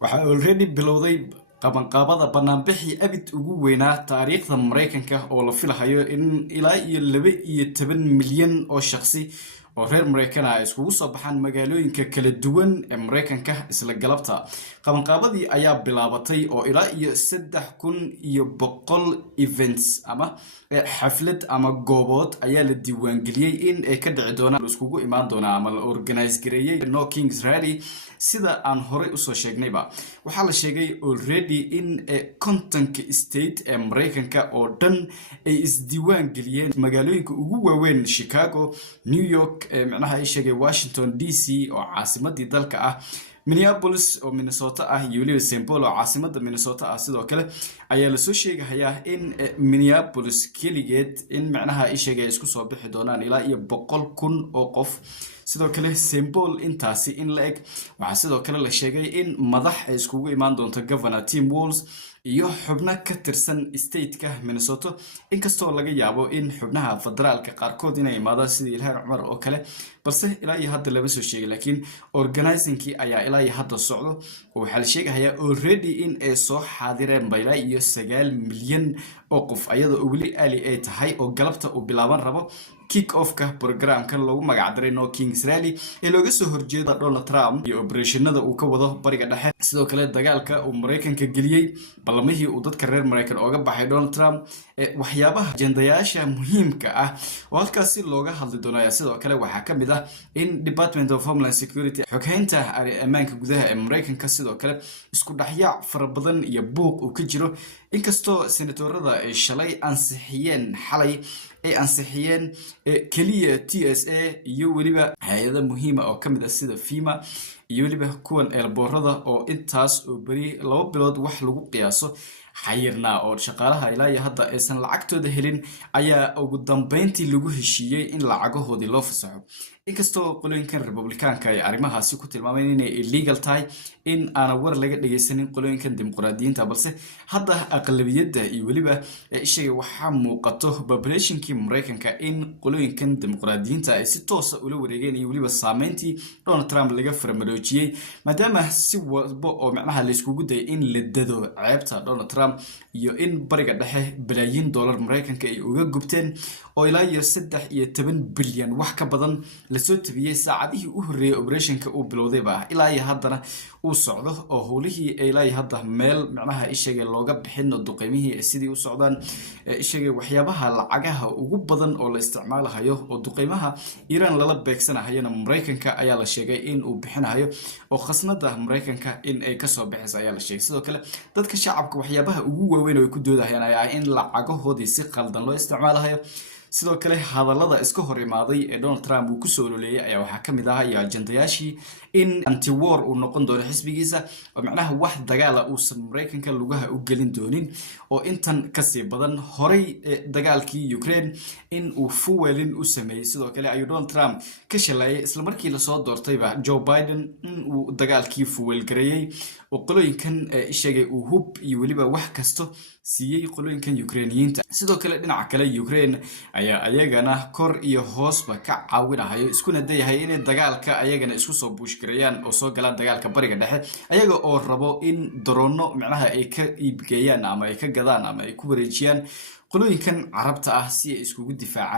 waxaa already bilowday qabanqaabada banaanbixii abid ugu weynaa taariikhda Mareykanka oo la filayo in ilaa iyo 12 milyan oo shakhsi oo reer Mareykan ah iskugu soo baxaan magaalooyinka kala duwan ee Mareykanka isla galabta. qabanqaabadii ayaa bilaabatay oo ilaa iyo 3,100 events ama xaflad ama goobood ayaa la diiwaangeliyay in ay ka dhici doonaan iskugu imaan doona ama la organize gareeyay No Kings Rally sida aan horey u soo sheegnayba. waxaa la sheegay already in content state ee Mareykanka oo dhan ay isdiiwaan geliyeen magaalooyinka ugu waaweyn Chicago, New York, macnaha ay sheegay Washington DC oo caasimadii dalka ah, Minneapolis oo Minnesota ah, iyo waliba St. Paul oo caasimada Minnesota ah. sidoo kale ayaa la soo sheegayaa in Minneapolis keligeed in macnaha ay sheegay isku soo bixi doonaan ilaa iyo 100,000 oo qof. sidoo kale St. Paul intaasi in la eg. waxaa sidoo kale la sheegay in madax ay iskugu imaan doonto Governor Tim Walz iyo xubno ka tirsan state-ka Minnesota, inkastoo laga yaabo in xubnaha federaalka qaarkood inay imaadaan sida Ilhaan Cumar oo kale, balse ilaa iyo hadda lama soo sheegay. laakiin organizing-kii ayaa ilaa iyo hadda socdo oo waxaa la sheegayaa already in ay soo xaadireen ilaa iyo 9 milyan oo qof, ayadoo weli ali ay tahay oo galabta uu bilaaban rabo kick-off-ka programkan lagu magac daray No Kings Rally ee looga soo horjeeda Donald Trump iyo operationada uu ka wado bariga dhexe. sidoo kale dagaalka uu Mareykanka geliyay ballamihii uu dadka reer Mareykan ooga baxay Donald Trump, waxyaabaha ajendayaasha muhiimka ah oo halkaasi looga hadli doono. sidoo kale waxaa ka mid ah in Department of Homeland Security xoghaynta ammaanka gudaha ee Mareykanka sidoo kale isku dhaxyaac fara badan iyo buuq uu ka jiro, inkastoo senatorada ay shalay ansixiyeen kaliya TSA iyo waliba hay'ado muhiim ah oo kamid ah sida FEMA iyo waliba kuwan eelboorada oo intaas oo bari 2 bilood wax lagu qiyaaso xayirnaa oo shaqaalaha ilaa iyo hadda aysan lacagtooda helin ayaa ugu dambeyntii lagu heshiiyey in lacagahoodii loo fasaxo. inkastoo qolooyinkan Republicaanka ay arrimahaasi ku tilmaameen inay illegal tahay in aan war laga dhageysanin qolooyinkan dimuqraadiyiinta, balse hadda aqlabiyadda iyo waliba ishaga waxaa muuqato populationkii Mareykanka in qolooyinkan dimuqraadiyiinta ay si toos ah ula wareegeen iyo waliba saameyntii Donald Trump laga farmaroojiyay, maadaama si walba oo macnaha la iskugu dayay in la dado ceebta Donald Trump iyo in bariga dhexe bilaayin dollar Mareykanka ay uga gubteen oo ilaa iyo 13 bilyan wax ka badan la soo tabiyay saacadihii u horeeyay operationka uu bilowdayba ilaa iyo haddana uu socdo oo howlihii ilaa iyo hadda meel macnaha ishaga looga bixin duqeymihii sidii u socdaan. ishaga waxyaabaha lacagaha ugu badan oo la isticmaalayo oo duqeymaha Iran lala beegsanayana Mareykanka ayaa la sheegay in uu bixinayo oo khasnada Mareykanka in ay ka soo bixisay ayaa la sheegay. sidoo kale dadka shacabka waxyaabaha ugu waaweyn oo ay ku doodayaan ayaa in lacagahoodii si qaldan loo isticmaalayo. sidoo kale hadallada iska hor imaaday ee Donald Trump uu ku soo ololeeyay ayaa waxaa ka mid ah ajendayaashii in anti-war uu noqon doono xisbigiisa oo macnaha wax dagaal ah uusan Mareykanka lugaha u gelin doonin oo intan ka sii badan horay dagaalkii Ukraine in uu fuwelin u sameeyay. sidoo kale ayuu Donald Trump ka shalaayay isla markii la soo doortayba Joe Biden in uu dagaalkii fuwel gareeyay oo qolooyinkan ishaga uu hub iyo waliba wax kasto siiyay qolooyinkan Ukrainiyiinta. sidoo kale dhinaca kale Ukraine ayaa ayagana kor iyo hoosba ka caawinayo iskuna dayahay in dagaalka ayagana isku soo buushgareeyaan oo soo galaan dagaalka bariga dhexe ayaga oo rabo in drone macnaha ay ka iibgeeyaan ama ay ka gadaan ama ay ku wareejiyaan qolooyinkan Carabta ah si ay iskugu difaacaan.